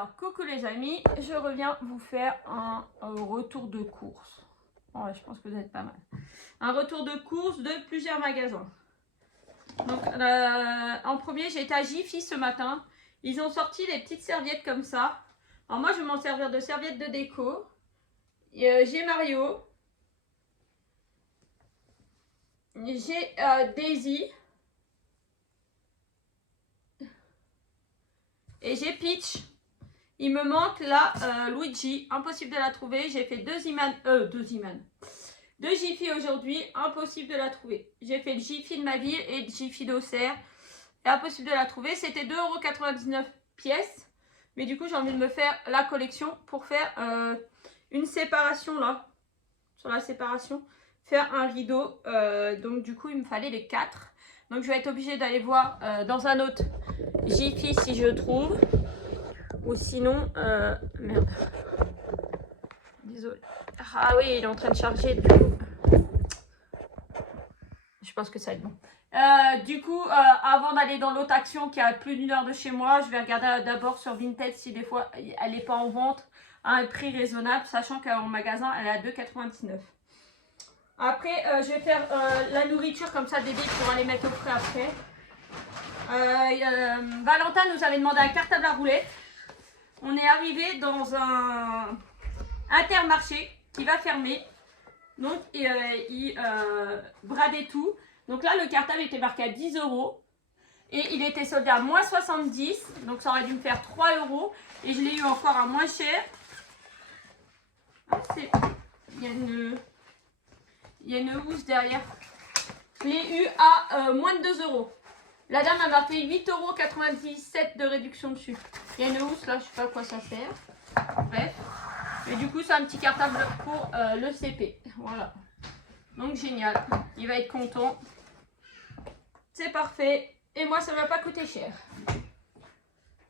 Alors, coucou les amis, je reviens vous faire un retour de course. Ouais, je pense que vous êtes pas mal. Un retour de course de plusieurs magasins. Donc, en premier, j'ai été à Jiffy ce matin. Ils ont sorti des petites serviettes comme ça. Alors moi, je vais m'en servir de serviettes de déco. J'ai Mario. J'ai Daisy. Et j'ai Peach. Il me manque la Luigi, impossible de la trouver. J'ai fait deux Jiffy aujourd'hui, impossible de la trouver. J'ai fait le Jiffy de ma ville et le Jiffy d'Auxerre. Impossible de la trouver. C'était 2,99 € pièce. Mais du coup, j'ai envie de me faire la collection pour faire une séparation là. Sur la séparation. Faire un rideau. Donc du coup, il me fallait les 4. Donc je vais être obligée d'aller voir dans un autre Jiffy si je trouve. Ou sinon, merde. Désolée. Ah oui, il est en train de charger du coup. Je pense que ça va être bon. Du coup, avant d'aller dans l'autre action qui est à plus d'1 heure de chez moi, je vais regarder d'abord sur Vinted si des fois elle n'est pas en vente à un prix raisonnable, sachant qu'en magasin elle est à 2,99 €. Après, je vais faire la nourriture comme ça des billes pour aller mettre au frais après. Valentin nous avait demandé un cartable à roulettes. On est arrivé dans un Intermarché qui va fermer. Donc, il bradait tout. Donc là, le cartable était marqué à 10 €. Et il était soldé à moins 70. Donc, ça aurait dû me faire 3 €. Et je l'ai eu encore à moins cher. Il y a une housse derrière. Je l'ai eu à moins de 2 €. La dame m'a fait 8,97 € de réduction dessus. Il y a une housse là, je sais pas à quoi ça sert. Bref. Et du coup, c'est un petit cartable pour le CP. Voilà. Donc, génial. Il va être content. C'est parfait. Et moi, ça ne va pas coûter cher.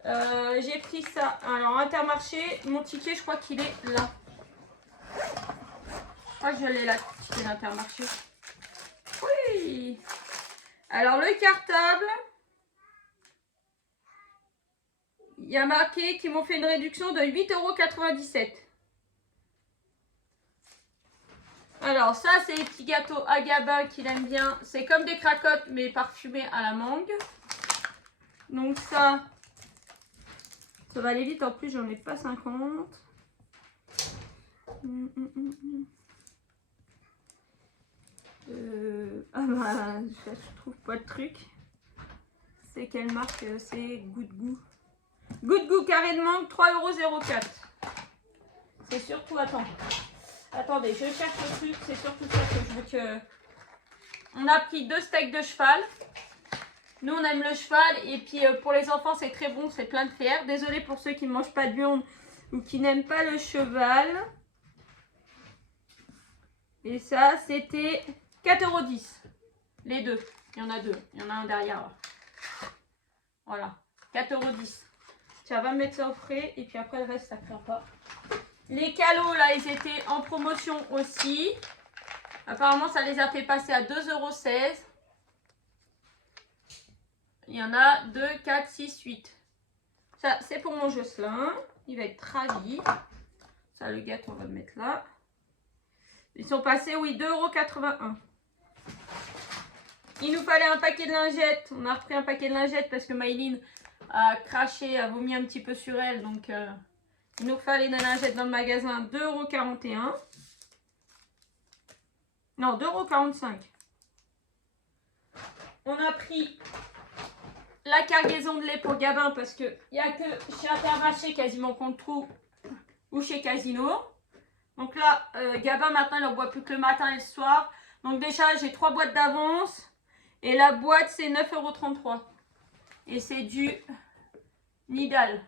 J'ai pris ça. Alors, Intermarché, mon ticket, je crois qu'il est là. Je crois que je l'ai là, le ticket d'Intermarché. Oui. Alors, le cartable. Il y a marqué qu'ils m'ont fait une réduction de 8,97 €. Alors ça, c'est les petits gâteaux à Gabin qu'il aime bien. C'est comme des cracottes mais parfumés à la mangue. Donc ça va aller vite. En plus, j'en ai pas 50. Ah bah, je trouve pas de truc. C'est quelle marque? C'est Good Goût. Good Goût carré de mangue, 3,04 €. C'est surtout, attendez, je cherche le truc. C'est surtout ça que je veux que... On a pris 2 steaks de cheval. Nous, on aime le cheval. Et puis, pour les enfants, c'est très bon. C'est plein de fer. Désolée pour ceux qui ne mangent pas de viande ou qui n'aiment pas le cheval. Et ça, c'était 4,10 €. Les deux. Il y en a deux. Il y en a un derrière. Là. Voilà. 4,10 €. Tiens, va me mettre ça au frais. Et puis après, le reste, ça ne craint pas. Les calots, là, ils étaient en promotion aussi. Apparemment, ça les a fait passer à 2,16 €. Il y en a 2, 4, 6, 8. Ça, c'est pour mon Jocelyn. Il va être ravi. Ça, le gâteau, on va le mettre là. Ils sont passés, oui, 2,81 €. Il nous fallait un paquet de lingettes. On a repris un paquet de lingettes parce que Maïline a craché, a vomi un petit peu sur elle. Donc, il nous fallait des lingettes dans le magasin. 2,41 €. Non, 2,45 €. On a pris la cargaison de lait pour Gabin parce qu'il n'y a que chez Intermarché quasiment qu'on le trouve ou chez Casino. Donc là, Gabin maintenant il en boit plus que le matin et le soir. Donc déjà j'ai 3 boîtes d'avance et la boîte c'est 9,33 €. Et c'est du Nidal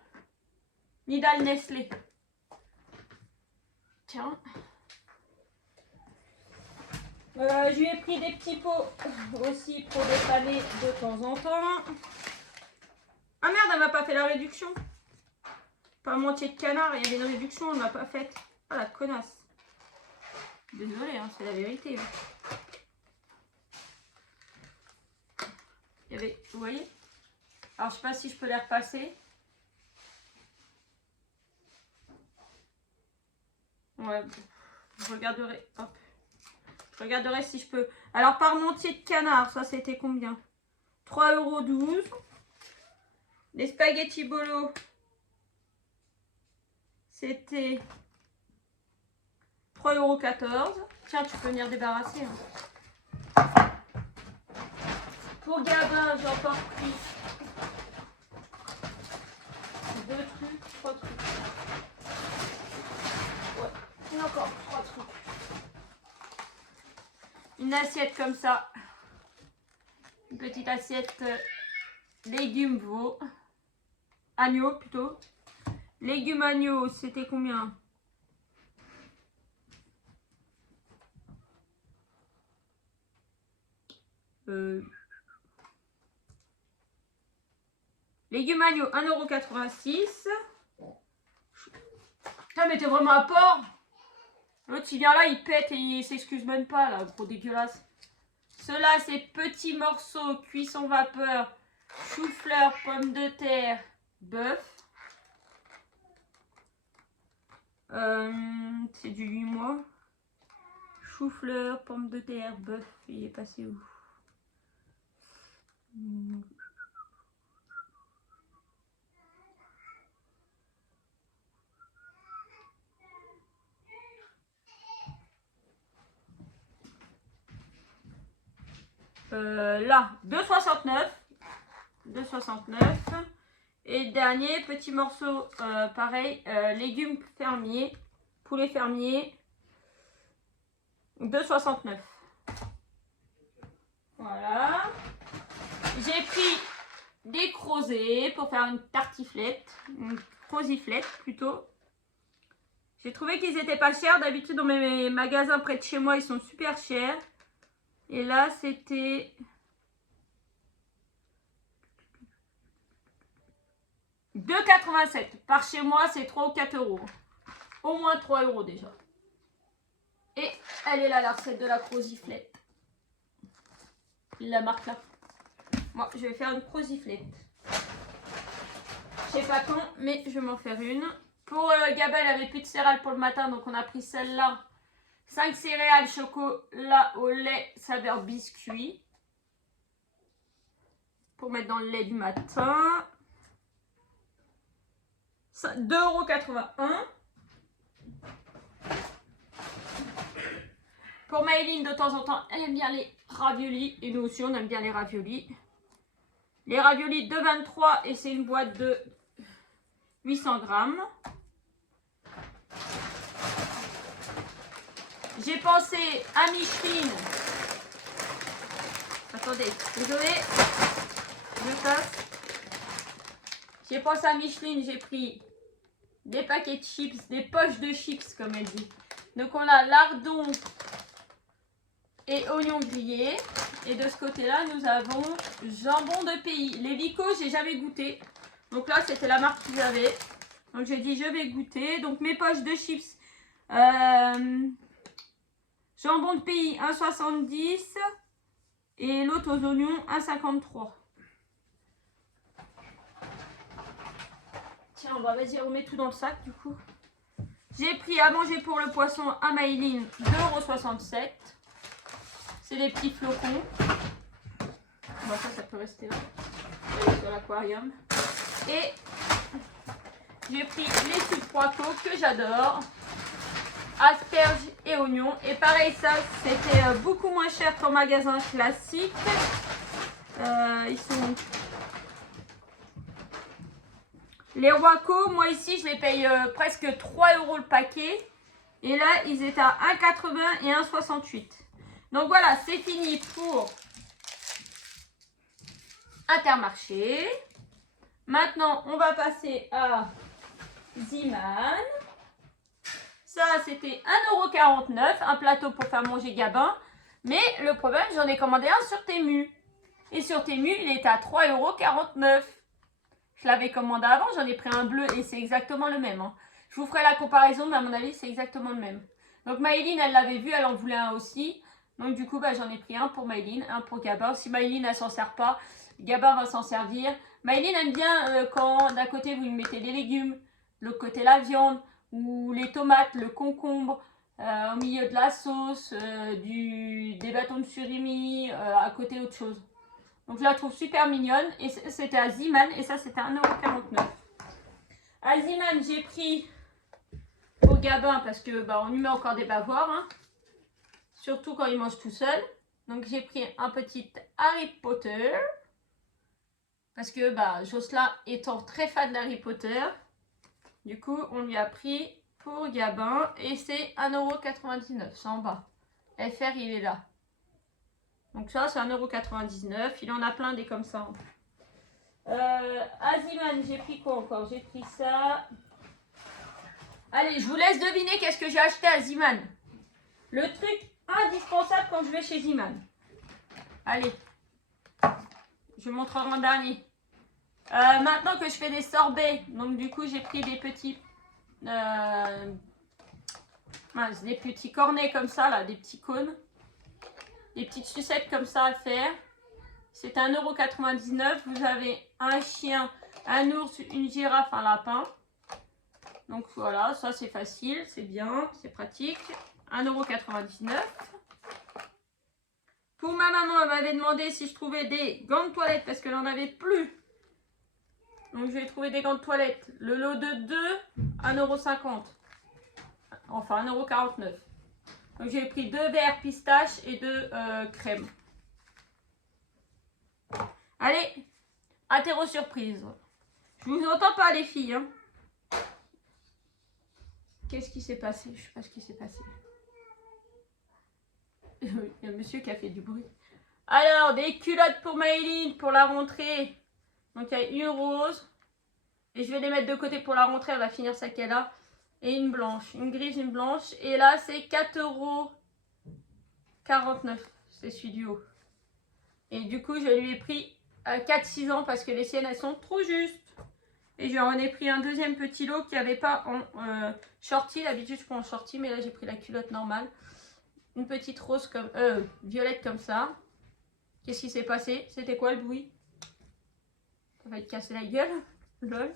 Nestlé. Tiens. Je lui ai pris des petits pots aussi pour dépanner de temps en temps. Ah merde, elle m'a pas fait la réduction. Pas un entier de canard, il y avait une réduction, on ne l'a pas faite. Ah la connasse. Désolée, hein, c'est la vérité. Il y avait, vous voyez? Alors je sais pas si je peux les repasser. Ouais, je regarderai. Hop. Je regarderai si je peux. Alors, parmentier de canard, ça c'était combien? 3,12 €. Les spaghettis bolo, c'était 3,14 €. Tiens, tu peux venir débarrasser. Hein. Pour Gabin, j'ai encore pris 2 trucs, 3 trucs. Ouais, et encore 3 trucs. Une assiette comme ça. Une petite assiette légumes veau. Agneau plutôt. Légumes agneau, c'était combien? Légumes agneau, 1,86 €. Putain, mais t'es vraiment à porc. L'autre, il vient là, il pète et il s'excuse même pas, là, gros dégueulasse. Ceux-là, c'est petits morceaux, cuisson vapeur, chou-fleur, pommes de terre, bœuf. C'est du 8 mois. Chou-fleur, pommes de terre, bœuf. Il est passé où? Là, 2,69 €. 2,69 €. Et dernier, petit morceau, pareil, légumes fermiers, poulet fermier, 2,69 €. Voilà. J'ai pris des crozets pour faire une tartiflette, une croziflette plutôt. J'ai trouvé qu'ils étaient pas chers. D'habitude, dans mes magasins près de chez moi, ils sont super chers. Et là, c'était 2,87 €. Par chez moi, c'est 3 ou 4 €. Au moins 3 € déjà. Et elle est là, la recette de la croziflette. La marque là. Moi, je vais faire une croziflette. Je sais pas quand, mais je vais m'en faire une. Pour Gabin, elle avait plus de céréales pour le matin, donc on a pris celle-là. 5 céréales, chocolat au lait, saveur biscuit. Pour mettre dans le lait du matin. 2,81 €. Pour Maëline, de temps en temps, elle aime bien les raviolis. Et nous aussi, on aime bien les raviolis. Les raviolis 2,23 € et c'est une boîte de 800 grammes. J'ai pensé à Micheline. Attendez, désolé. Je passe. J'ai pensé à Micheline, j'ai pris des paquets de chips, des poches de chips comme elle dit. Donc on a lardons et oignons grillés. Et de ce côté-là, nous avons jambon de pays. Les Vico, j'ai jamais goûté. Donc là, c'était la marque qu'ils avaient. Donc j'ai dit, je vais goûter. Donc mes poches de chips. Jambon de pays, 1,70 €. Et l'autre aux oignons, 1,53 €. Tiens, vas-y, on met tout dans le sac du coup. J'ai pris à manger pour le poisson à Maëline, 2,67 €. C'est des petits flocons. Bon, ça peut rester là. Sur l'aquarium. Et j'ai pris les sucres poireaux que j'adore. Asperges et oignons. Et pareil, ça, c'était beaucoup moins cher qu'en magasin classique. Ils sont... Les Waco, moi ici, je les paye presque 3 € le paquet. Et là, ils étaient à 1,80 € et 1,68 €. Donc voilà, c'est fini pour Intermarché. Maintenant, on va passer à Ziman. Ça, c'était 1,49 €, un plateau pour faire manger Gabin. Mais le problème, j'en ai commandé un sur Temu. Et sur Temu, il était à 3,49 €. Je l'avais commandé avant, j'en ai pris un bleu et c'est exactement le même. Hein. Je vous ferai la comparaison, mais à mon avis, c'est exactement le même. Donc Maëline, elle l'avait vu, elle en voulait un aussi. Donc du coup, j'en ai pris un pour Maëline, un pour Gabin. Si Maëline, elle s'en sert pas, Gabin va s'en servir. Maëline aime bien quand d'un côté, vous lui mettez des légumes, de l'autre côté, la viande. ou les tomates, le concombre, au milieu de la sauce, des bâtons de surimi, à côté autre chose. Donc je la trouve super mignonne. Et c'était à Ziman et ça c'était 1,49 €. À Ziman j'ai pris pour Gabin parce que bah, on lui met encore des bavoirs. Hein. Surtout quand il mange tout seul. Donc j'ai pris un petit Harry Potter. Parce que bah, Jocelyn étant très fan d'Harry Potter. Du coup on lui a pris pour Gabin. Et c'est 1,99 €. C'est en bas. FR il est là. Donc ça c'est 1,99 €. Il en a plein des comme ça. À Ziman j'ai pris quoi encore? J'ai pris ça. Allez, je vous laisse deviner qu'est-ce que j'ai acheté à Ziman. Le truc indispensable quand je vais chez Ziman. Allez, je vous montrerai en dernier. Maintenant que je fais des sorbets, donc du coup j'ai pris des petits cornets comme ça, là, des petits cônes. Des petites sucettes comme ça à faire. C'est 1,99 €. Vous avez un chien, un ours, une girafe, un lapin. Donc voilà, ça c'est facile, c'est bien, c'est pratique. 1,99 €. Pour ma maman, elle m'avait demandé si je trouvais des gants de toilette parce qu'elle n'en avait plus. Donc je vais trouver des gants de toilette. Le lot de 2, 1,50 €. Enfin 1,49 €. Donc j'ai pris 2 verres pistache et 2 crèmes. Apéro surprise. Je vous entends pas les filles. Hein. Qu'est-ce qui s'est passé? Je sais pas ce qui s'est passé. Il y a un monsieur qui a fait du bruit. Alors, des culottes pour Maëline pour la rentrée. Donc, il y a une rose. Et je vais les mettre de côté pour la rentrée. Elle va finir ça qu'elle a. Et une blanche. Une grise, une blanche. Et là, c'est 4,49 €. C'est celui du haut. Et du coup, je lui ai pris 4-6 ans parce que les siennes, elles sont trop justes. Et je lui en ai pris un deuxième petit lot qui n'avait pas en shorty. D'habitude, je prends en shorty, mais là, j'ai pris la culotte normale. Une petite rose comme violette comme ça. Qu'est-ce qui s'est passé? C'était quoi le bruit? Ça va te casser la gueule. Lol.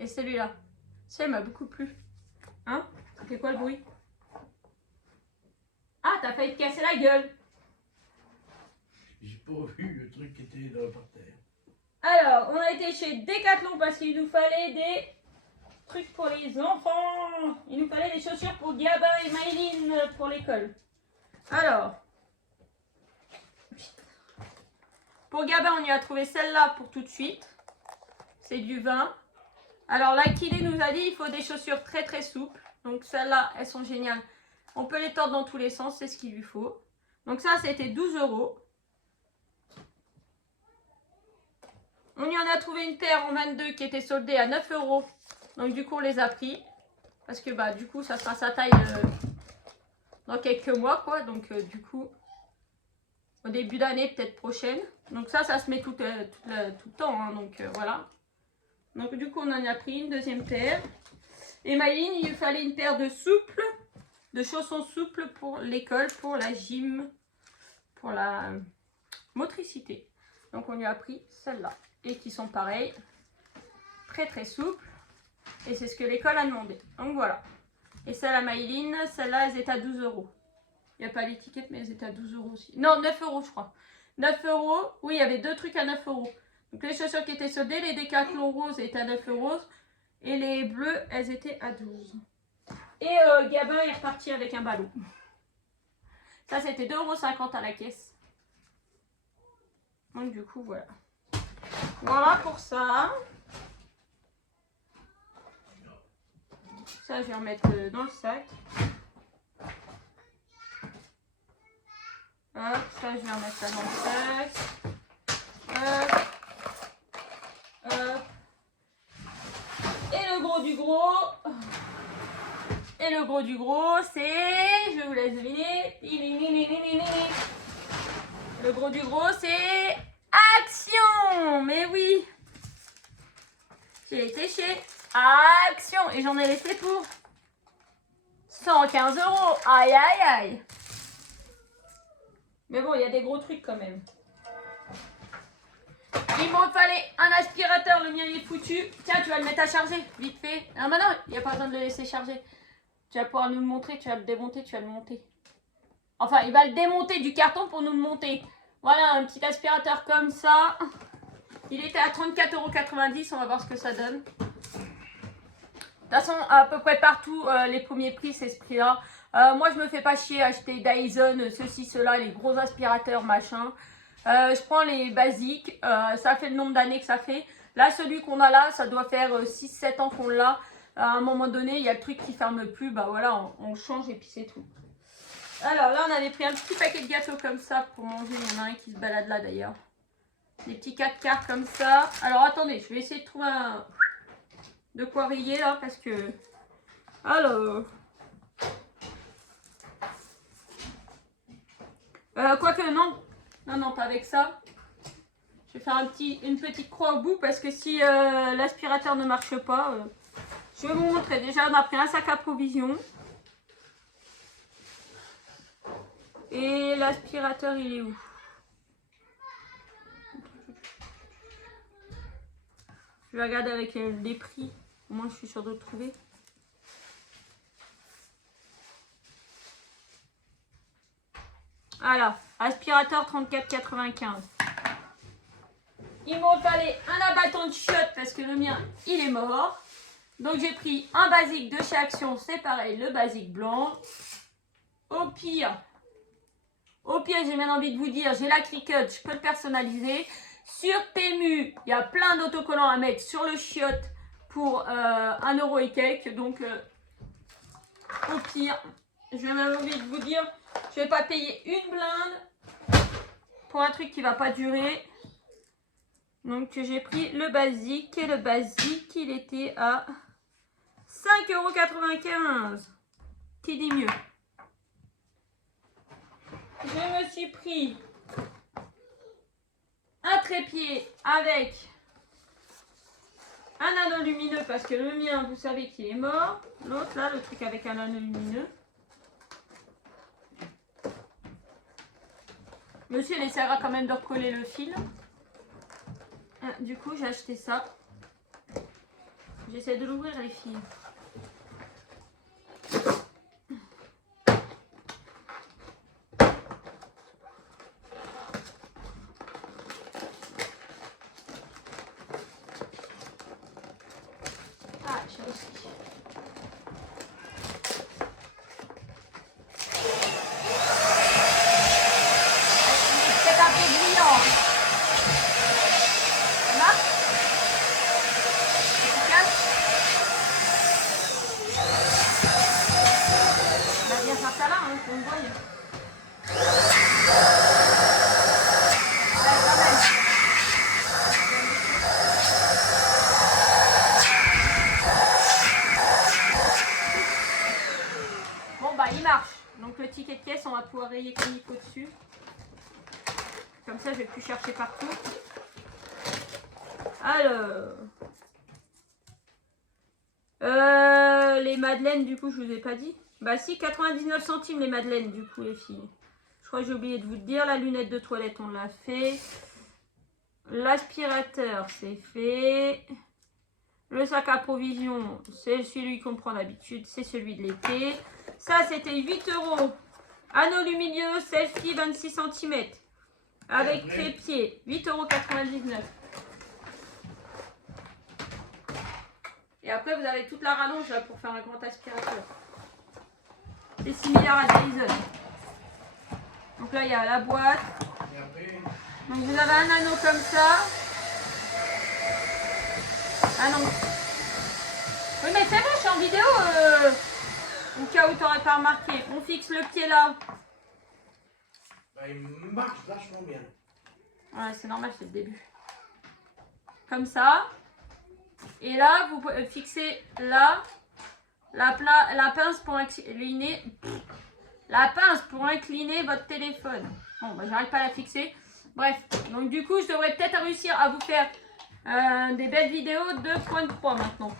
Et celui-là. Ça m'a beaucoup plu. Hein? C'était quoi le bruit? Ah, t'as failli te casser la gueule. J'ai pas vu le truc qui était dans le parterre. Alors, on a été chez Decathlon parce qu'il nous fallait des trucs pour les enfants. Il nous fallait des chaussures pour Gabin et Maëline pour l'école. Alors, pour Gabin, on y a trouvé celle-là pour tout de suite. C'est du vin. Alors, la kiné nous a dit il faut des chaussures très très souples. Donc, celles-là, elles sont géniales. On peut les tordre dans tous les sens, c'est ce qu'il lui faut. Donc, ça, c'était 12 €. On y en a trouvé une paire en 22 qui était soldée à 9 €. Donc, du coup, on les a pris. Parce que, bah, du coup, ça sera sa taille dans quelques mois, quoi. Donc, du coup, au début d'année, peut-être prochaine. Donc, ça se met tout le temps. Hein, donc, voilà. Donc, du coup, on en a pris une deuxième paire. Et Maëline, il lui fallait une paire de chaussons souples pour l'école, pour la gym, pour la motricité. Donc, on lui a pris celle-là. Et qui sont pareils, très très souples. Et c'est ce que l'école a demandé. Donc voilà. Et celle à Maëline, celle-là, elles étaient à 12 €. Il n'y a pas l'étiquette, mais elles étaient à 12 € aussi. Non, 9 € je crois. 9 €. Oui, il y avait deux trucs à 9 €. Donc les chaussures qui étaient soldées, les Décathlon roses étaient à 9 €. Et les bleues, elles étaient à 12 €. Et Gabin est reparti avec un ballon. Ça, c'était 2,50 € à la caisse. Donc du coup, voilà. Voilà pour ça. Ça, je vais remettre dans le sac. Hop, ça, je vais remettre ça dans le sac. Hop. Hop. Et le gros du gros. Et le gros du gros, c'est... Je vous laisse deviner. Le gros du gros, c'est... Action! Mais oui! J'ai été chez Action et j'en ai laissé pour 115 €. Aïe, aïe, aïe! Mais bon, il y a des gros trucs quand même. Il m'en fallait un aspirateur, le mien il est foutu. Tiens, tu vas le mettre à charger, vite fait. Ah maintenant, il n'y a pas besoin de le laisser charger. Tu vas pouvoir nous le montrer, tu vas le démonter, tu vas le monter. Enfin, il va le démonter du carton pour nous le monter. Voilà, un petit aspirateur comme ça. Il était à 34,90 €, on va voir ce que ça donne. De toute façon, à peu près partout, les premiers prix, c'est ce prix-là. Moi, je me fais pas chier à acheter Dyson, ceci, cela, les gros aspirateurs, machin. Je prends les basiques, ça fait le nombre d'années que ça fait. Là, celui qu'on a là, ça doit faire 6-7 ans qu'on l'a. À un moment donné, il y a le truc qui ferme plus, bah voilà, on change et puis c'est tout. Alors là, on avait pris un petit paquet de gâteaux comme ça pour manger. Il y en a un qui se balade là d'ailleurs. Des petits 4 quarts comme ça. Alors attendez, je vais essayer de trouver de quoi rayer là parce que... Alors... quoique non. Non, pas avec ça. Je vais faire une petite croix au bout parce que si l'aspirateur ne marche pas, je vais vous montrer. Déjà, on a pris un sac à provisions. Et l'aspirateur, il est où? Je vais regarder avec les prix. Au moins, je suis sûre de le trouver. Voilà, aspirateur 34,95 €. Il m'en fallait un abattant de chiottes parce que le mien, il est mort. Donc, j'ai pris un basique de chez Action. C'est pareil, le basique blanc. Au pire, j'ai même envie de vous dire, j'ai la Cricut, je peux le personnaliser. Sur Temu, il y a plein d'autocollants à mettre sur le chiotte pour 1 € et quelques. Donc, au pire, j'ai même envie de vous dire, je ne vais pas payer une blinde pour un truc qui ne va pas durer. Donc, j'ai pris le basique. Et le basique, il était à 5,95 €. Qui dit mieux? Je me suis pris un trépied avec un anneau lumineux parce que le mien, vous savez qu'il est mort. L'autre là, le truc avec un anneau lumineux. Monsieur, il essaiera quand même de recoller le fil. Du coup, j'ai acheté ça. J'essaie de l'ouvrir les fils. Ah, j'ai aussi. C'est un peu brillant. Ça marche? Efficace? On va bien faire ça là, hein, qu'on le voie. Bon bah il marche. Donc le ticket de caisse, on va pouvoir rayer comme il faut dessus. Comme ça, je vais plus chercher partout. Alors, les madeleines, du coup, je vous ai pas dit. Bah si, 99 centimes les madeleines, du coup, les filles. Je crois que j'ai oublié de vous le dire. La lunette de toilette, on l'a fait. L'aspirateur, c'est fait. Le sac à provisions, c'est celui qu'on prend d'habitude. C'est celui de l'été. Ça, c'était 8 €. Anneau lumineux, selfie 26 cm. Avec trépied, 8,99 €. Et après, vous avez toute la rallonge là, pour faire un grand aspirateur. C'est similaire à Dyson. Donc là, il y a la boîte. Donc vous avez un anneau comme ça. Ah non. Oui, mais c'est bon, je suis en vidéo. Au cas où tu n'aurais pas remarqué. On fixe le pied là. Bah, il marche vachement bien. Ouais, c'est normal, c'est le début. Comme ça. Et là, vous fixez là la pince pour incliner. La pince pour incliner votre téléphone. Bon, bah, j'arrive pas à la fixer. Bref, donc du coup, je devrais peut-être réussir à vous faire des belles vidéos de point de croix maintenant.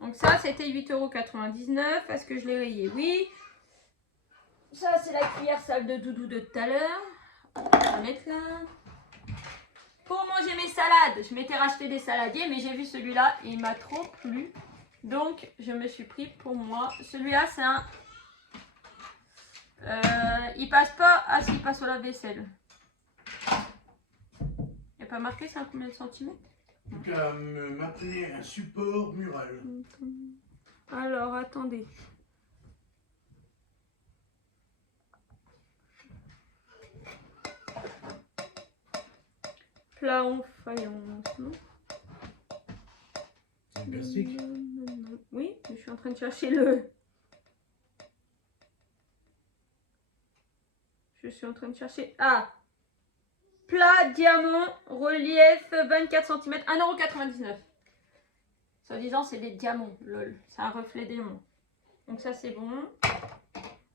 Donc ça, c'était 8,99 €. Est-ce que je l'ai rayé? Oui. Ça, c'est la cuillère sale de doudou de tout à l'heure. On va la mettre là. pour manger mes salades. Je m'étais racheté des saladiers, mais j'ai vu celui-là et il m'a trop plu. Donc, je me suis pris pour moi. Celui-là, c'est un... il passe pas... Ah si, il passe au lave-vaisselle. Il n'y a pas marqué, c'est un combien de centimètres? Donc, à me maintenir un support mural. Alors, attendez. Plat en faïence, non? C'est plastique. Oui, je suis en train de chercher le... Je suis en train de chercher... Ah! Plat, diamant, relief, 24 cm, 1,99 €. Soi-disant, c'est des diamants, lol. C'est un reflet diamant. Donc ça, c'est bon.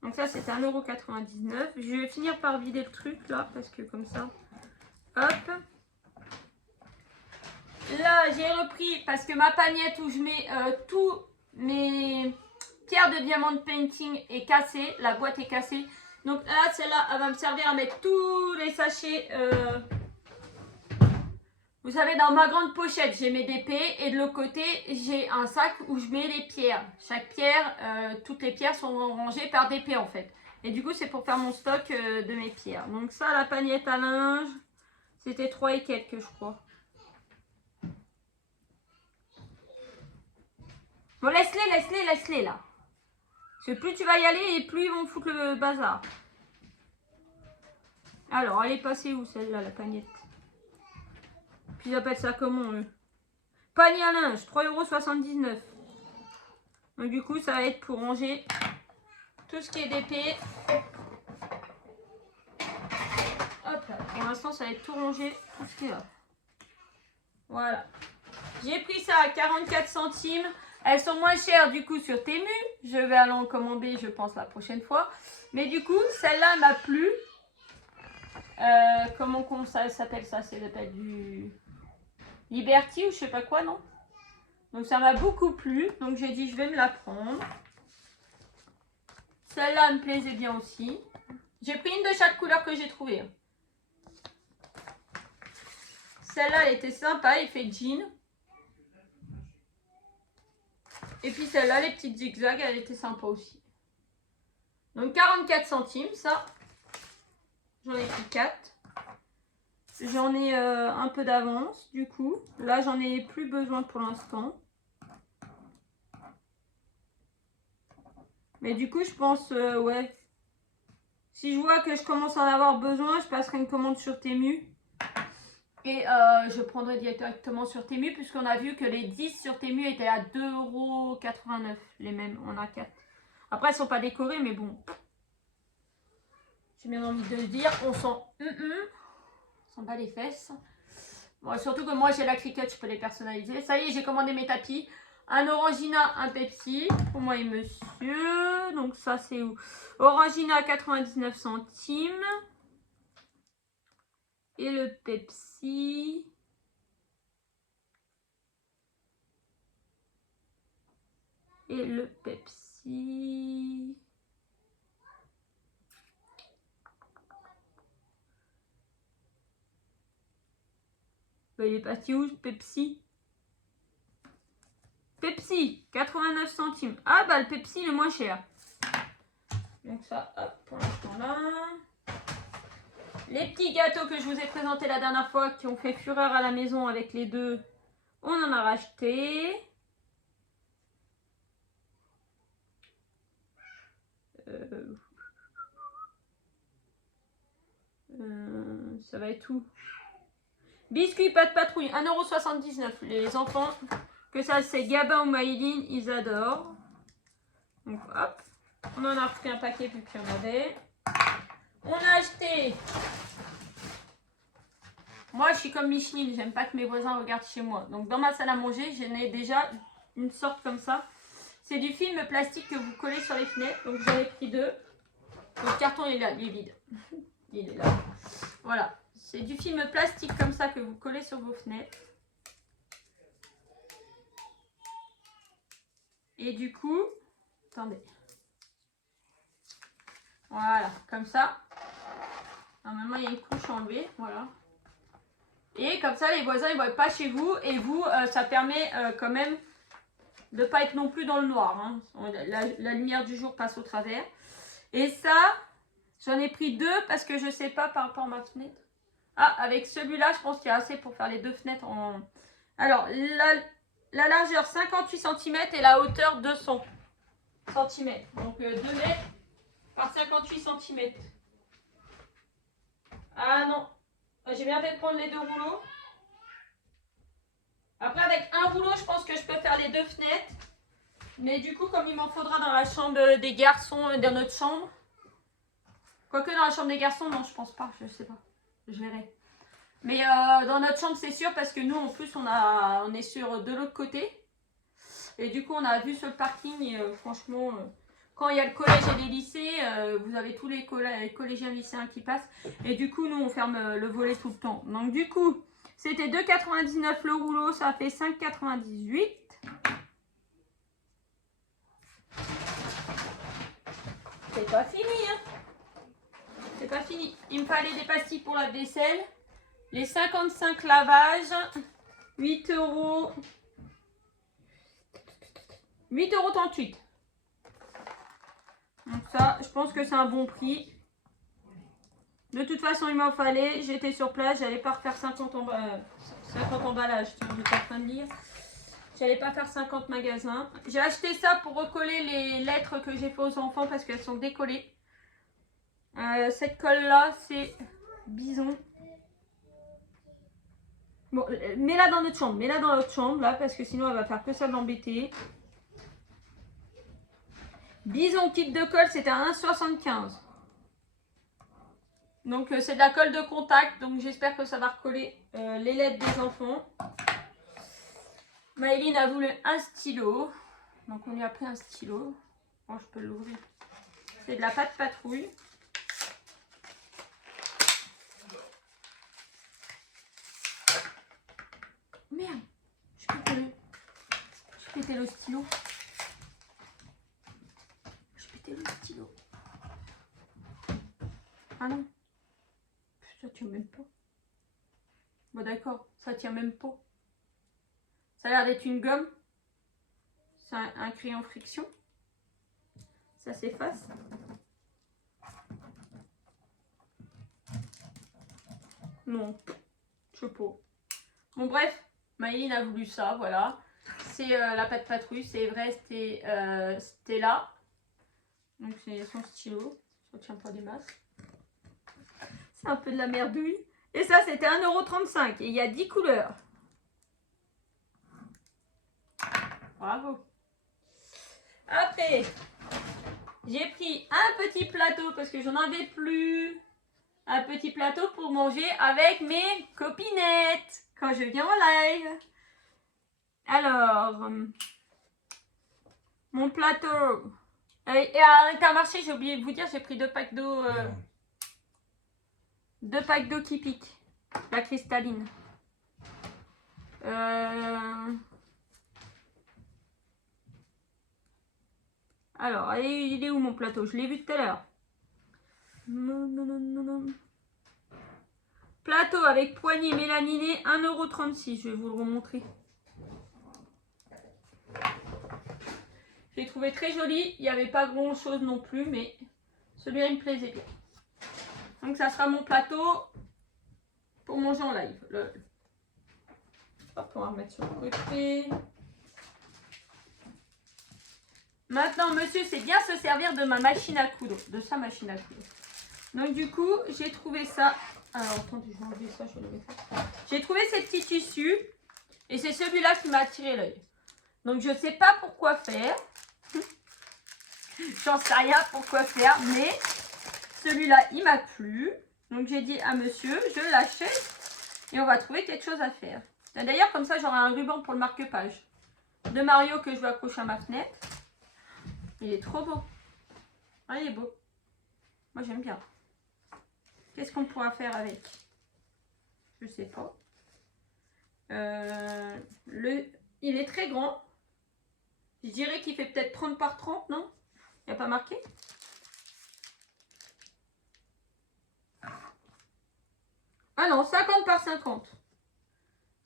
Donc ça, c'est 1,99 €. Je vais finir par vider le truc, là, parce que comme ça... Hop. Là, j'ai repris, parce que ma pagnette où je mets tous mes pierres de diamant de painting est cassée. La boîte est cassée. Donc là, celle-là, elle va me servir à mettre tous les sachets. Vous savez, dans ma grande pochette, j'ai mes dépés. Et de l'autre côté, j'ai un sac où je mets les pierres. Chaque pierre, toutes les pierres sont rangées par dépés en fait. Et du coup, c'est pour faire mon stock de mes pierres. Donc ça, la pagnette à linge, c'était 3 et quelques, je crois. Bon, laisse-les là. Parce que plus tu vas y aller et plus ils vont foutre le bazar. Alors, elle est passée où celle-là, la pagnette? Puis ils appellent ça comment eux? Panier à linge, 3,79 €. Donc du coup, ça va être pour ranger tout ce qui est d'épée. Hop là, pour l'instant, ça va être tout rangé, tout ce qui est là. Voilà. J'ai pris ça à 44 centimes. Elles sont moins chères du coup sur Temu. Je vais aller en commander, je pense, la prochaine fois. Mais du coup, celle-là m'a plu. Comment ça s'appelle ça? C'est du Liberty ou je sais pas quoi, non? Donc ça m'a beaucoup plu. Donc j'ai dit je vais me la prendre. Celle-là me plaisait bien aussi. J'ai pris une de chaque couleur que j'ai trouvée. Celle-là, elle était sympa, il fait jean. Et puis celle-là, les petites zigzags, elle était sympa aussi. Donc 44 centimes, ça. J'en ai pris 4. J'en ai un peu d'avance, du coup. Là, j'en ai plus besoin pour l'instant. Mais du coup, je pense, ouais. Si je vois que je commence à en avoir besoin, je passerai une commande sur Temu. Et je prendrai directement sur Temu, puisqu'on a vu que les 10 sur Temu étaient à 2,89 €. Les mêmes, on a 4. Après, elles ne sont pas décorées, mais bon. J'ai bien envie de le dire. On s'en bat les fesses. Bon, surtout que moi, j'ai la cricket, je peux les personnaliser. Ça y est, j'ai commandé mes tapis. Un Orangina, un Pepsi. Pour moi et monsieur. Donc ça, c'est où? Orangina, 99 centimes. Et le Pepsi. Et le Pepsi. Bah, il est parti où, Pepsi? Pepsi, 89 centimes. Ah bah le Pepsi il est moins cher. Donc ça, hop, pour l'instant là. Les petits gâteaux que je vous ai présentés la dernière fois qui ont fait fureur à la maison avec les deux, on en a racheté. Ça va être où? Biscuits pâte patrouille, 1,79 €. Les enfants, que ça c'est Gabin ou Maïline, ils adorent. Donc hop, on en a repris un paquet vu qu'il y en avait. On a acheté. Moi je suis comme Micheline, j'aime pas que mes voisins regardent chez moi. Donc dans ma salle à manger, j'en ai déjà une sorte comme ça. C'est du film plastique que vous collez sur les fenêtres. Donc j'en ai pris 2. Le carton il est là, il est vide. Il est là. Voilà. C'est du film plastique comme ça que vous collez sur vos fenêtres. Et du coup, attendez. Voilà, comme ça. Normalement, il y a une couche enlevée. Voilà. Et comme ça, les voisins, ils ne voient pas chez vous. Et vous, ça permet quand même de ne pas être non plus dans le noir. Hein. La lumière du jour passe au travers. Et ça, j'en ai pris 2 parce que je ne sais pas par rapport à ma fenêtre. Ah, avec celui-là, je pense qu'il y a assez pour faire les 2 fenêtres en... Alors, la largeur 58 cm et la hauteur 200 cm. Donc 2 mètres par 58 cm. Ah non, j'ai bien fait de prendre les 2 rouleaux. Après, avec un rouleau, je pense que je peux faire les 2 fenêtres. Mais du coup, comme il m'en faudra dans la chambre des garçons, dans notre chambre. Quoique dans la chambre des garçons, non, je pense pas, je sais pas. Je verrai. Mais dans notre chambre, c'est sûr, parce que nous, en plus, on est sur de l'autre côté. Et du coup, on a vu sur le parking, et, franchement, quand il y a le collège et les lycées, vous avez tous les collégiens lycéens qui passent. Et du coup, nous, on ferme le volet tout le temps. Donc, du coup, c'était 2,99 le rouleau, ça fait 5,98. C'est pas fini, hein. C'est pas fini. Il me fallait des pastilles pour la vaisselle. Les 55 lavages, 8 euros. 8,38 €. Donc ça, je pense que c'est un bon prix. De toute façon, il m'en fallait. J'étais sur place, j'allais pas refaire 50 emballages. J'étais en train de lire. J'allais pas faire 50 magasins. J'ai acheté ça pour recoller les lettres que j'ai fait aux enfants parce qu'elles sont décollées. Cette colle-là, c'est Bison. Bon, mets-la dans notre chambre. Mets-la dans notre chambre, là, parce que sinon, elle va faire que ça de l'embêter. Bison kit de colle, c'était à 1,75 €. Donc, c'est de la colle de contact. Donc, j'espère que ça va recoller les lettres des enfants. Maëline a voulu un stylo. Donc, on lui a pris un stylo. Bon, je peux l'ouvrir. C'est de la pâte patrouille. Merde, je pétais le stylo. Je pétais le stylo. Ah non. Ça tient même pas. Bon d'accord, ça tient même pas. Ça a l'air d'être une gomme. C'est un crayon friction. Ça s'efface. Non, je sais pas. Bon bref, Maëline a voulu ça, voilà. C'est la pâte patrouille, c'est Everest et Stella. Donc c'est son stylo, ça tient pas des masses. C'est un peu de la merdouille. Et ça c'était 1,35 € et il y a 10 couleurs. Bravo. Après, j'ai pris un petit plateau parce que j'en avais plus. Un petit plateau pour manger avec mes copinettes quand je viens en live. Alors, mon plateau. Et à Intermarché, j'ai oublié de vous dire, j'ai pris 2 packs d'eau. 2 packs d'eau qui pique. La cristalline. Alors, il est où mon plateau? Je l'ai vu tout à l'heure. Plateau avec poignée mélaniné, 1,36 €. Je vais vous le remontrer. Je l'ai trouvé très joli. Il n'y avait pas grand chose non plus, mais celui-là il me plaisait bien. Donc ça sera mon plateau pour manger en live. Hop, on va remettre sur le côté. Maintenant, monsieur sait bien se servir de ma machine à coudre, de sa machine à coudre. Donc du coup, j'ai trouvé ça. Alors attendez, je vais enlever ça, je vais le mettre là. J'ai trouvé ces petits tissus et c'est celui-là qui m'a attiré l'œil. Donc je ne sais pas pourquoi faire. J'en sais rien pourquoi faire, mais celui-là, il m'a plu. Donc j'ai dit à monsieur, je l'achète et on va trouver quelque chose à faire. D'ailleurs, comme ça, j'aurai un ruban pour le marque-page de Mario que je vais accrocher à ma fenêtre. Il est trop beau. Ah, il est beau. Moi, j'aime bien. Qu'est-ce qu'on pourra faire avec? Je sais pas. Il est très grand. Je dirais qu'il fait peut-être 30 par 30, non? Il n'y a pas marqué? Ah non, 50 par 50.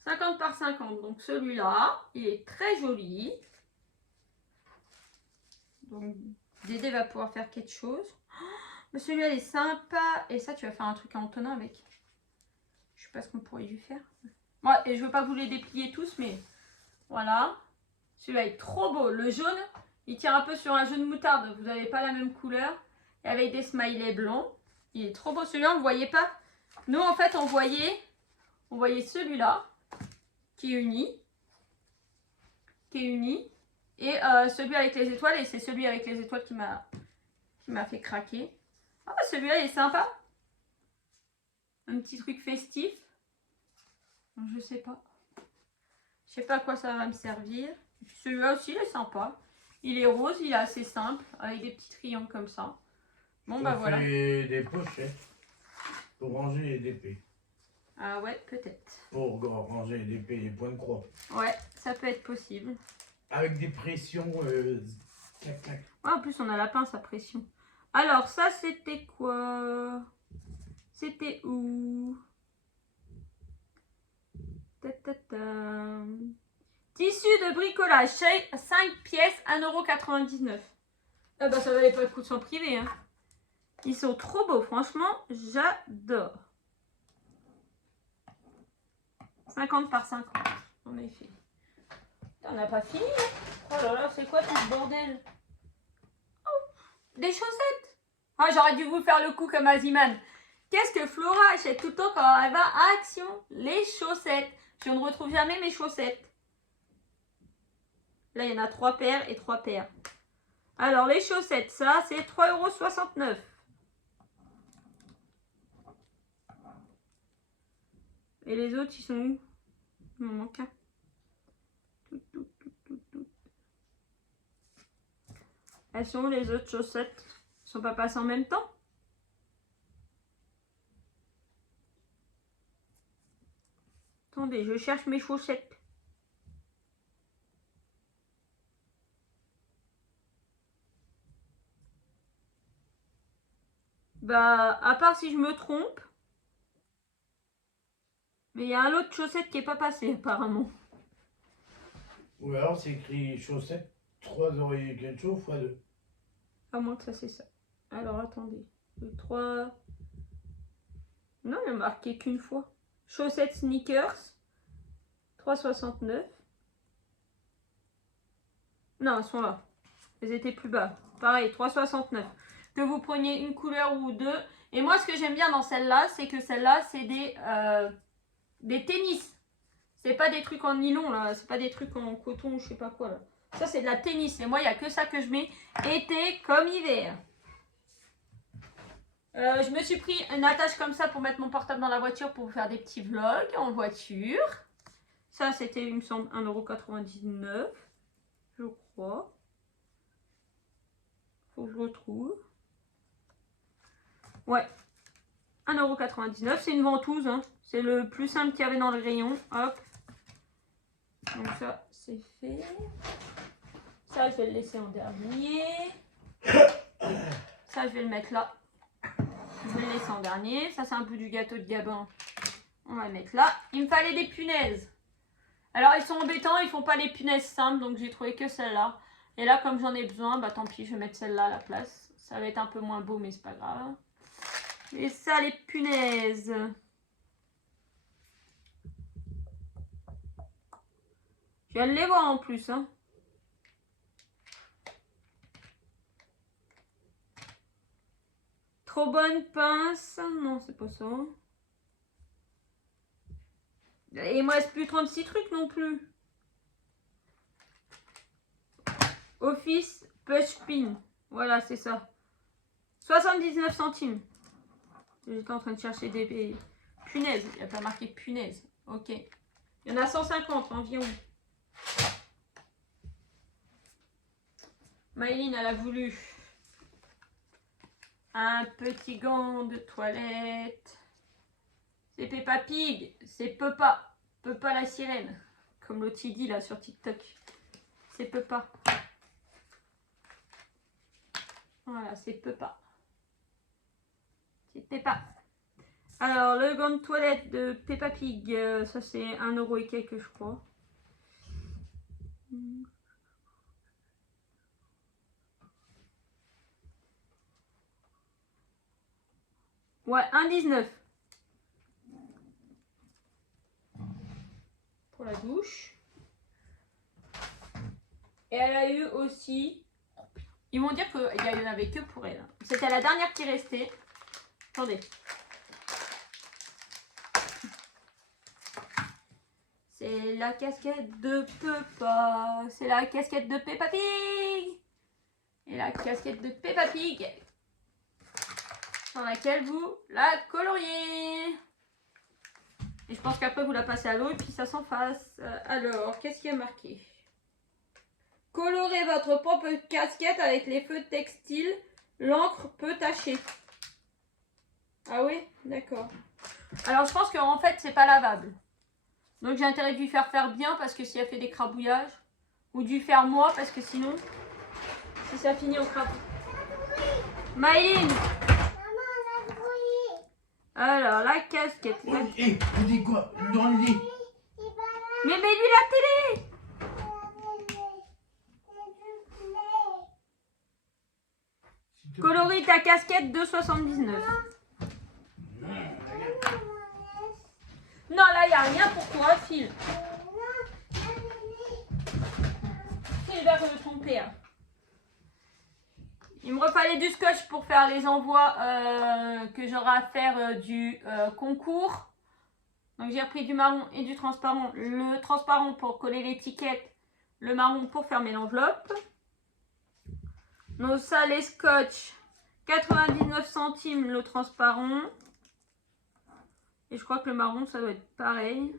50 par 50. Donc celui-là, il est très joli. Donc Dédé va pouvoir faire quelque chose. Mais celui-là, il est sympa. Et ça, tu vas faire un truc à Antonin avec. Je sais pas ce qu'on pourrait lui faire. Ouais, et je veux pas vous les déplier tous, mais voilà. Celui-là est trop beau. Le jaune, il tire un peu sur un jaune moutarde. Vous n'avez pas la même couleur. Et avec des smileys blancs. Il est trop beau. Celui-là, on ne voyait pas. Nous, en fait, on voyait celui-là qui est uni. Et celui avec les étoiles. Et c'est celui avec les étoiles qui m'a fait craquer. Ah, celui-là, il est sympa. Un petit truc festif. Je sais pas. Je sais pas à quoi ça va me servir. Celui-là aussi, il est sympa. Il est rose, il est assez simple, avec des petits triangles comme ça. Bon, bah voilà. Fait des pochettes pour ranger les épées. Ah ouais, peut-être. Pour ranger les épées, les points de croix. Ouais, ça peut être possible. Avec des pressions, clac, clac. Ouais, en plus, on a la pince à pression. Alors, ça, c'était quoi? C'était où? Tissu de bricolage, 5 pièces, 1,99 €. Ah bah ça valait pas le coup de s'en priver. Hein. Ils sont trop beaux, franchement, j'adore. 50 par 50, en effet. On n'a pas fini. Hein. Oh là là, c'est quoi tout ce bordel? Oh, des chaussettes. Ah, j'aurais dû vous faire le coup comme Aziman. Qu'est-ce que Flora achète tout le temps quand elle va à Action? Les chaussettes. Je ne retrouve jamais mes chaussettes. Là, il y en a 3 paires et 3 paires. Alors, les chaussettes, ça, c'est 3,69 €. Et les autres, ils sont où? Il m'en manque un. Elles sont où les autres chaussettes? Elles sont pas passées en même temps? Attendez, je cherche mes chaussettes. Bah, à part si je me trompe. Mais il y a un lot de chaussettes qui est pas passé apparemment. Ou alors c'est écrit chaussettes 3 € et quelque chose fois 2. À moins que ça c'est ça. Alors attendez. Le 3. Non, il n'y a marqué qu'une fois. Chaussettes sneakers. 3,69 €. Non, elles sont là. Elles étaient plus bas. Pareil, 3,69 €. Que vous preniez une couleur ou deux. Et moi, ce que j'aime bien dans celle-là, c'est que celle-là, c'est des tennis. C'est pas des trucs en nylon, là. C'est pas des trucs en coton, je sais pas quoi, là. Ça, c'est de la tennis. Et moi, il n'y a que ça que je mets été comme hiver. Je me suis pris une attache comme ça pour mettre mon portable dans la voiture pour vous faire des petits vlogs en voiture. Ça, c'était, il me semble, 1,99 €. Je crois. Faut que je retrouve. Ouais. 1,99 €. C'est une ventouse. Hein. C'est le plus simple qu'il y avait dans le rayon. Hop. Donc ça, c'est fait. Ça, je vais le laisser en dernier. Ça, je vais le mettre là. Je vais le laisser en dernier. Ça, c'est un peu du gâteau de Gabin. On va le mettre là. Il me fallait des punaises. Alors, ils sont embêtants. Ils font pas les punaises simples. Donc, j'ai trouvé que celle-là. Et là, comme j'en ai besoin, bah tant pis, je vais mettre celle-là à la place. Ça va être un peu moins beau, mais c'est pas grave. Et ça, les punaises. Je viens de les voir en plus. Hein. Trop bonne pince. Non, c'est pas ça. Et il me reste plus 36 trucs non plus. Office Push Pin. Voilà, c'est ça. 79 centimes. J'étais en train de chercher des punaises. Il n'y a pas marqué punaise. Ok. Il y en a 150 environ. Maëline, elle a voulu un petit gant de toilette. C'est Peppa Pig. C'est Peppa. Peppa la sirène. Comme l'autre dit là sur TikTok. C'est Peppa. Voilà, c'est Peppa. C'est Peppa. Alors, le gant de toilette de Peppa Pig, ça c'est 1 € et quelques, je crois. Ouais, 1,19 pour la douche. Et elle a eu aussi... Ils vont dire qu'il n'y en avait que pour elle. C'était la dernière qui restait. Attendez. C'est la casquette de Peppa. C'est la casquette de Peppa Pig. Et la casquette de Peppa Pig, dans laquelle vous la coloriez. Et je pense qu'après vous la passez à l'eau et puis ça s'efface. Alors, qu'est-ce qui est marqué? Colorez votre propre casquette avec les feux textiles. L'encre peut tacher. Ah oui, d'accord. Alors je pense qu'en fait c'est pas lavable. Donc j'ai intérêt de lui faire bien parce que si elle fait des crabouillages. Ou de lui faire moi parce que sinon, si ça finit au crabe. Maïline. Alors la casquette. Hé, tu dis quoi? Dans le lit. Mais mets-lui la télé. Colorie ta casquette 2,79. Non, là, il n'y a rien pour toi, file. File vers ton père. Il me refallait du scotch pour faire les envois que j'aurai à faire du concours. Donc, j'ai repris du marron et du transparent. Le transparent pour coller l'étiquette, le marron pour fermer l'enveloppe. Donc, ça, les scotch, 99 centimes le transparent. Et je crois que le marron, ça doit être pareil.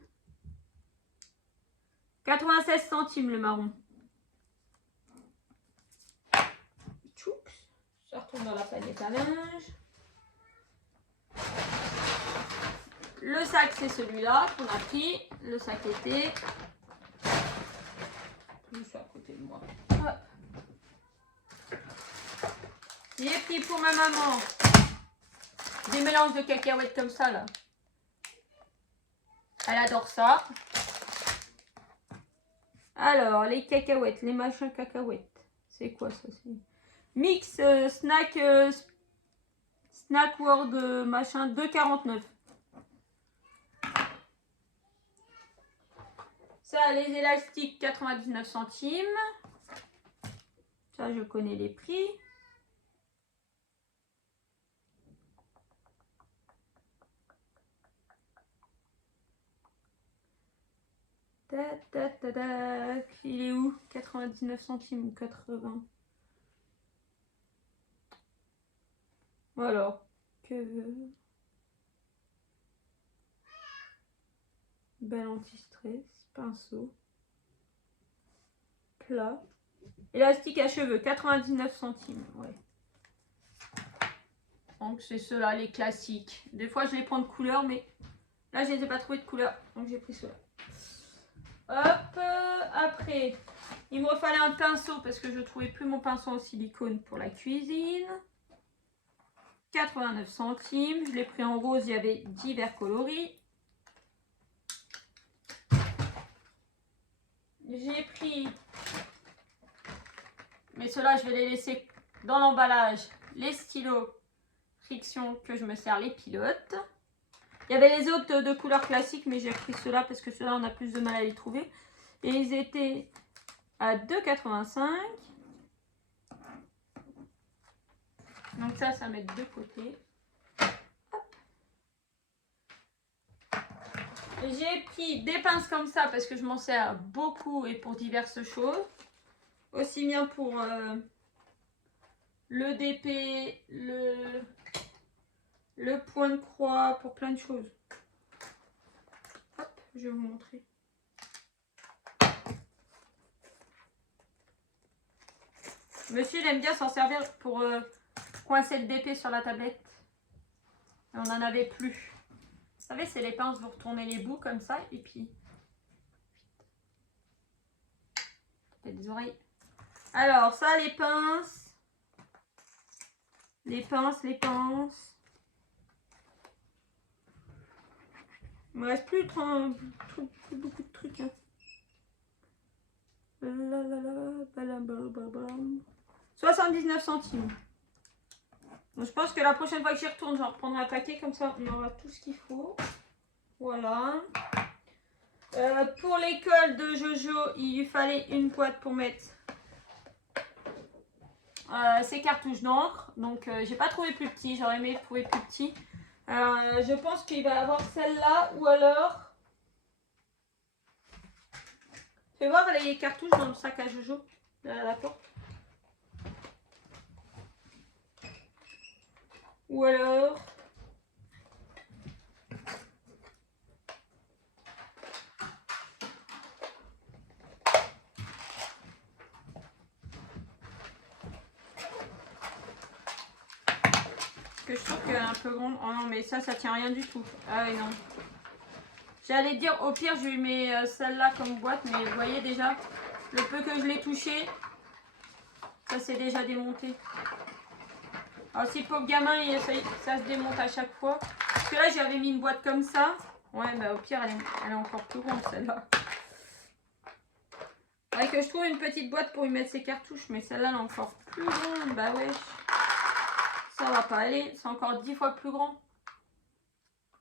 96 centimes le marron. Choups. Ça retourne dans la palette à linge. Le sac, c'est celui-là qu'on a pris. Le sac été. Juste à côté de moi. Hop. J'ai pris pour ma maman des mélanges de cacahuètes comme ça, là. Elle adore ça. Alors, les cacahuètes, les machins cacahuètes. C'est quoi ça? Mix snack snack world machin 2,49. Ça, les élastiques 99 centimes. Ça, je connais les prix. Il est où? 99 centimes ou 80? Alors, que... Belle anti-stress, pinceau, plat. Élastique à cheveux, 99 centimes, ouais. Donc c'est ceux-là, les classiques. Des fois je les prends de couleur, mais là je les ai pas trouvés de couleur, donc j'ai pris ceux-là. Hop, après, il me refallait un pinceau parce que je ne trouvais plus mon pinceau en silicone pour la cuisine. 89 centimes, je l'ai pris en rose, il y avait divers coloris. J'ai pris, mais ceux-là je vais les laisser dans l'emballage, les stylos friction que je me sers les pilotes. Il y avait les autres de couleur classique, mais j'ai pris ceux-là parce que ceux-là on a plus de mal à les trouver. Et ils étaient à 2,85. Donc ça met de côté. J'ai pris des pinces comme ça parce que je m'en sers beaucoup et pour diverses choses. Aussi bien pour le DP, le point de croix, pour plein de choses. Hop, je vais vous montrer. Monsieur, il aime bien s'en servir pour coincer le DP sur la tablette. Et on n'en avait plus. Vous savez, c'est les pinces, vous retournez les bouts comme ça et puis... Tapez des oreilles. Alors, ça, les pinces. Les pinces. Il me reste plus beaucoup de trucs. Hein. 79 centimes. Donc, je pense que la prochaine fois que j'y retourne, j'en reprendrai un paquet. Comme ça, on aura tout ce qu'il faut. Voilà. Pour l'école de Jojo, il lui fallait une boîte pour mettre ses cartouches d'encre. Donc, j'ai pas trouvé plus petit. J'aurais aimé trouver plus petit. Je pense qu'il va avoir celle-là ou alors... Fais voir les cartouches dans le sac à Jojo, derrière la porte. Ou alors... que je trouve qu'elle est un peu grande. Oh non, mais ça tient rien du tout. Ah oui, non. J'allais dire, au pire, je lui mets celle-là comme boîte, mais vous voyez déjà, le peu que je l'ai touché, ça s'est déjà démonté. Alors, si le pauvre gamin, ça se démonte à chaque fois. Parce que là, j'avais mis une boîte comme ça. Ouais, bah au pire, elle est encore plus grande, celle-là. Faudrait que je trouve une petite boîte pour lui mettre ses cartouches, mais celle-là, elle est encore plus grande. Bah ouais. Ça va pas aller, c'est encore 10 fois plus grand.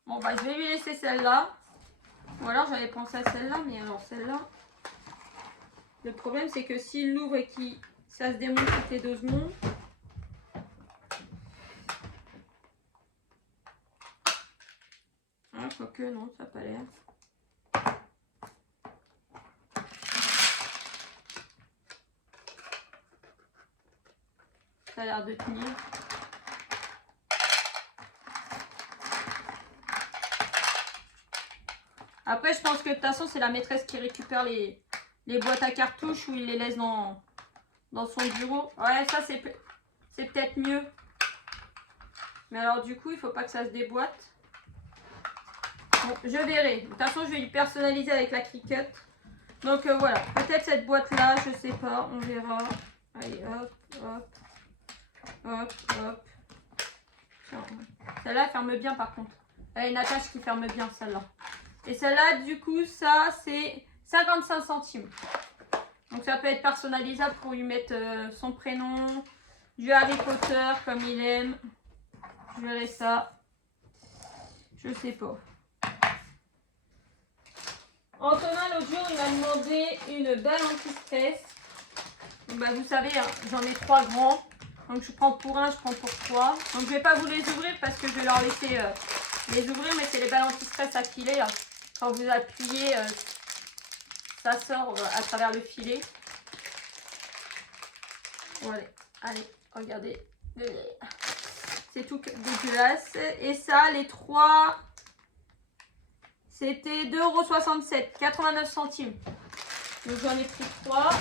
Bon bah je vais lui laisser celle-là. Ou alors j'avais pensé à celle-là, mais alors celle-là... Le problème c'est que s'il l'ouvre et que ça se démonte toutes les 2 secondes... Ah, quoique non, ça n'a pas l'air. Ça a l'air de tenir. Après, je pense que de toute façon, c'est la maîtresse qui récupère les boîtes à cartouches ou il les laisse dans son bureau. Ouais, ça, c'est peut-être mieux. Mais alors, du coup, il ne faut pas que ça se déboîte. Bon, je verrai. De toute façon, je vais lui personnaliser avec la Cricut. Donc, voilà. Peut-être cette boîte-là, je sais pas. On verra. Allez, hop, hop. Hop, hop. Celle-là, ferme bien, par contre. Elle a une attache qui ferme bien, celle-là. Et celle-là, du coup, ça, c'est 55 centimes. Donc, ça peut être personnalisable pour lui mettre son prénom, du Harry Potter, comme il aime. Je verrai ça. Je sais pas. Antonin, l'autre jour, il m'a demandé une balle anti-stress. Donc, bah, vous savez, hein, j'en ai 3 grands. Donc, je prends pour 1, je prends pour 3. Donc, je vais pas vous les ouvrir parce que je vais leur laisser les ouvrir. Mais c'est les balles anti-stress à filet, là. Quand vous appuyez, ça sort à travers le filet. Voilà. Allez, regardez. C'est tout dégueulasse. Et ça, les 3, c'était 2,67 €, 89 centimes. Donc j'en ai pris 3.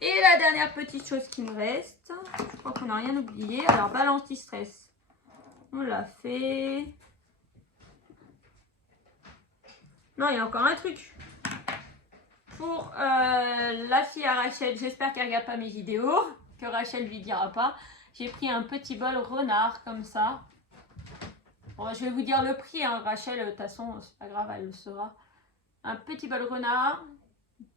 Et la dernière petite chose qui me reste, je crois qu'on n'a rien oublié. Alors, balle anti-stress. On l'a fait. Non, il y a encore un truc. Pour la fille à Rachel, j'espère qu'elle ne regarde pas mes vidéos, que Rachel lui dira pas. J'ai pris un petit bol renard comme ça. Bon, je vais vous dire le prix, hein. Rachel, de toute façon, c'est pas grave, elle le saura. Un petit bol renard.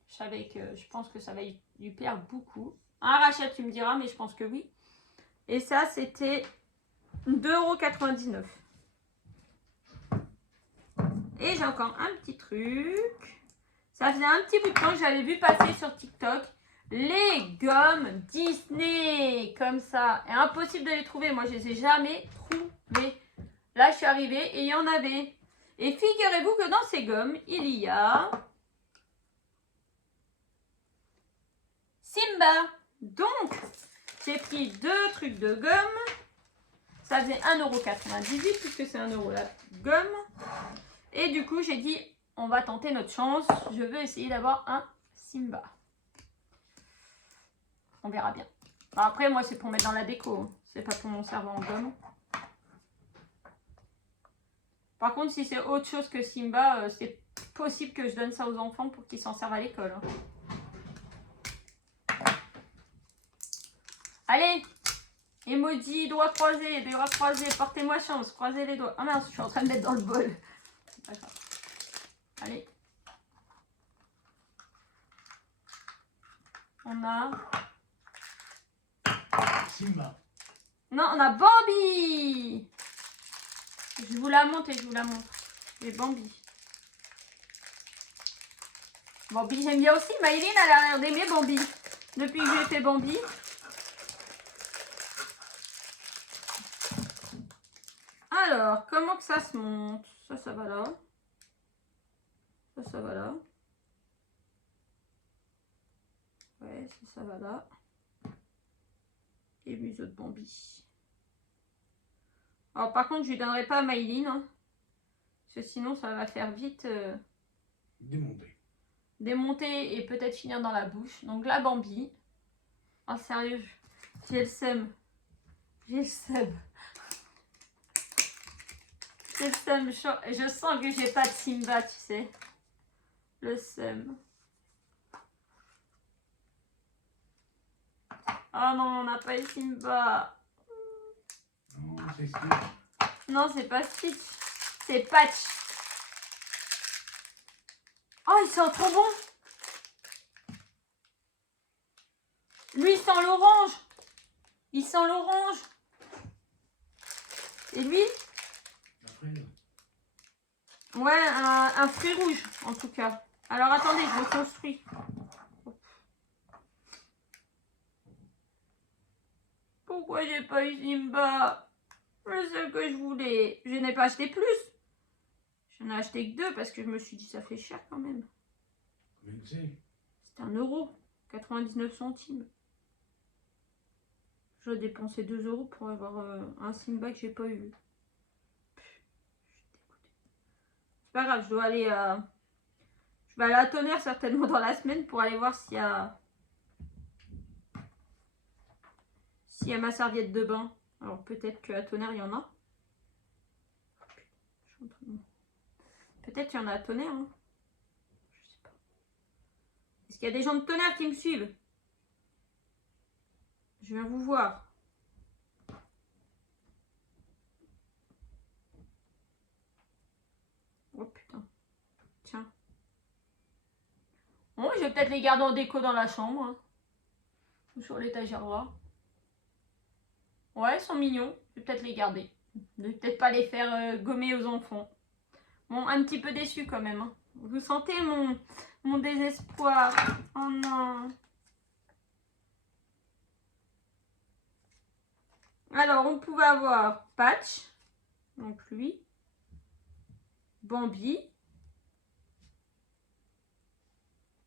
Je pense que ça va lui plaire beaucoup. Hein, Rachel, tu me diras, mais je pense que oui. Et ça, c'était 2,99 €. Et j'ai encore un petit truc. Ça faisait un petit bout de temps que j'avais vu passer sur TikTok. Les gommes Disney. Comme ça. Et impossible de les trouver. Moi, je les ai jamais trouvées. Là, je suis arrivée et il y en avait. Et figurez-vous que dans ces gommes, il y a... Simba. Donc, j'ai pris 2 trucs de gomme. Ça faisait 1,98 € puisque c'est 1 € la gomme. Et du coup, j'ai dit, on va tenter notre chance. Je veux essayer d'avoir un Simba. On verra bien. Alors après, moi, c'est pour mettre dans la déco. C'est pas pour mon cerveau en gomme. Par contre, si c'est autre chose que Simba, c'est possible que je donne ça aux enfants pour qu'ils s'en servent à l'école. Hein. Allez, emoji, doigts croisés, portez-moi chance, croisez les doigts. Ah mince, je suis en train de mettre dans le bol. C'est pas grave. Allez. On a... Simba. Non, on a Bambi. Je vous la montre et je vous la montre. Et Bambi. Bambi, j'aime bien aussi. Maëline, elle a l'air d'aimer Bambi. Depuis que j'ai fait Bambi. Alors, comment que ça se monte? Ça va là. Ça va là. Ouais, ça va là. Et museau de Bambi. Alors, par contre, je lui donnerai pas à Maëline. Hein, parce que sinon, ça va faire vite démonter et peut-être finir dans la bouche. Donc, la Bambi. Oh, sérieux, j'ai le seum. J'ai le seum. J'ai le seum. Je sens que j'ai pas de Simba, tu sais. Le seum. Oh non, on n'a pas eu Simba. Non, c'est Stitch. Non, c'est pas Stitch. C'est Patch. Oh, il sent trop bon. Lui, il sent l'orange. Il sent l'orange. Et lui? La fraise. Ouais, un fruit rouge, en tout cas. Alors, attendez, je me construis. Pourquoi j'ai pas eu Simba? Le seul que je voulais. Je n'ai pas acheté plus. J'en ai acheté que 2 parce que je me suis dit ça fait cher quand même. Combien c'est? C'était 1,99 €. Je dois dépenser 2 € pour avoir un Simba que j'ai pas eu. C'est pas grave, je dois aller à... Je vais aller à Tonnerre certainement dans la semaine pour aller voir s'il y a... S'il y a ma serviette de bain. Alors peut-être qu'à Tonnerre il y en a. Peut-être qu'il y en a à Tonnerre. Hein. Je sais pas. Est-ce qu'il y a des gens de Tonnerre qui me suivent? Je viens vous voir. Oh putain. Tiens. Bon, je vais peut-être les garder en déco dans la chambre. Hein. Ou sur l'étagère là. Ouais, ils sont mignons. Je vais peut-être les garder. Je vais peut-être pas les faire gommer aux enfants. Bon, un petit peu déçu quand même. Hein. Vous sentez mon désespoir? Oh non. Alors, on pouvait avoir Patch. Donc lui. Bambi.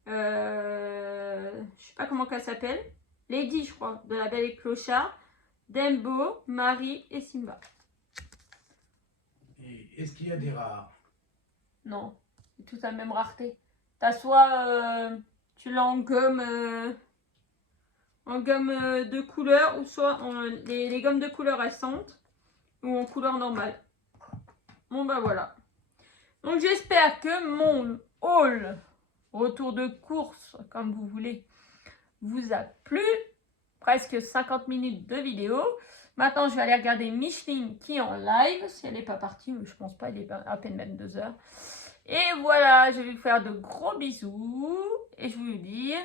Je sais pas comment qu'elle s'appelle. Lady, je crois, de La Belle et Clochard. Dembo, Marie et Simba. Et est-ce qu'il y a des rares? Non, c'est toute la même rareté. T'as soit tu l'as en gomme de couleur ou soit les gommes de couleur récentes ou en couleur normale. Bon bah voilà. Donc j'espère que mon haul retour de course, comme vous voulez, vous a plu. Presque 50 minutes de vidéo. Maintenant, je vais aller regarder Micheline qui est en live. Si elle n'est pas partie, mais je pense pas, il est à peine même 2 heures. Et voilà, je vais vous faire de gros bisous. Et je vais vous dire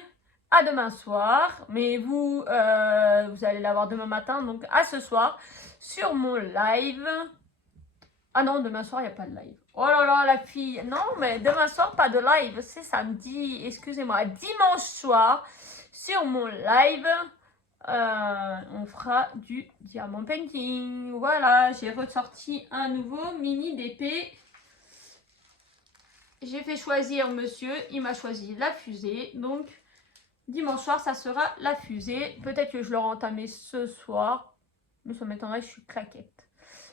à demain soir. Mais vous, vous allez l'avoir demain matin. Donc à ce soir sur mon live. Ah non, demain soir, il n'y a pas de live. Oh là là, la fille. Non, mais demain soir, pas de live. C'est samedi. Excusez-moi. Dimanche soir, sur mon live, on fera du diamant painting. Voilà, j'ai ressorti un nouveau mini d'épée. J'ai fait choisir monsieur. Il m'a choisi la fusée. Donc, dimanche soir, ça sera la fusée. Peut-être que je l'aurai entamé ce soir. Mais ça m'étonnerait, je suis claquette.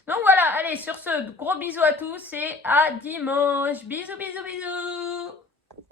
Donc voilà, allez, sur ce, gros bisous à tous et à dimanche. Bisous, bisous, bisous.